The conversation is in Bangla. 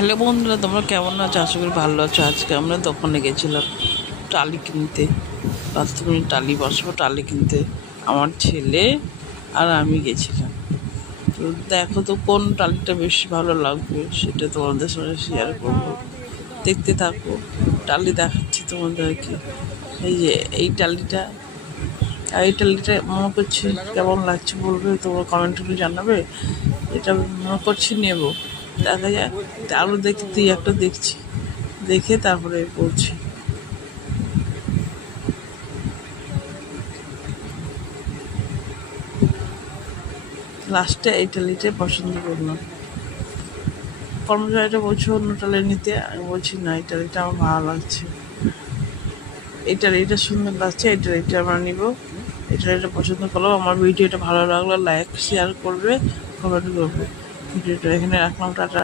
হ্যালো বন্ধুরা, তোমরা কেমন আছো? আশা করি ভালো আছো। আজকে আমরা দোকানে গেছিলাম টালি কিনতে, বাথরুমের টালি বসাবো, টালি কিনতে আমার ছেলে আর আমি গেছিলাম। তো দেখো তো কোন টালিটা বেশি ভালো লাগবে সেটা তোমাদের সঙ্গে শেয়ার করবো, দেখতে থাকো। টালি দেখাচ্ছি তোমাদেরকে। এই যে এই টালিটা, আর এই টালিটা মনে করছি কেমন লাগছে বলবে, তোমরা কমেন্টে জানাবে। এটা মনে করছি নেব, দেখা যাক। আরও দেখি, তুই একটা দেখছি, দেখে তারপরে বলছি। লাস্টে এই টালিটাই পছন্দ করলাম। কর্মচারীটা বলছে অন্য টালি নিতে, আমি বলছি না, এই টালিটা আমার ভালো লাগছে, এই টালিটা সুন্দর লাগছে, এই টালিটা আমরা নিব। এই টালিটা পছন্দ করলাম। আমার ভিডিওটা ভালো লাগলো লাইক শেয়ার করবে, কমেন্ট করবে। ভিডিওটা এখানে রাখলাম, টাটা।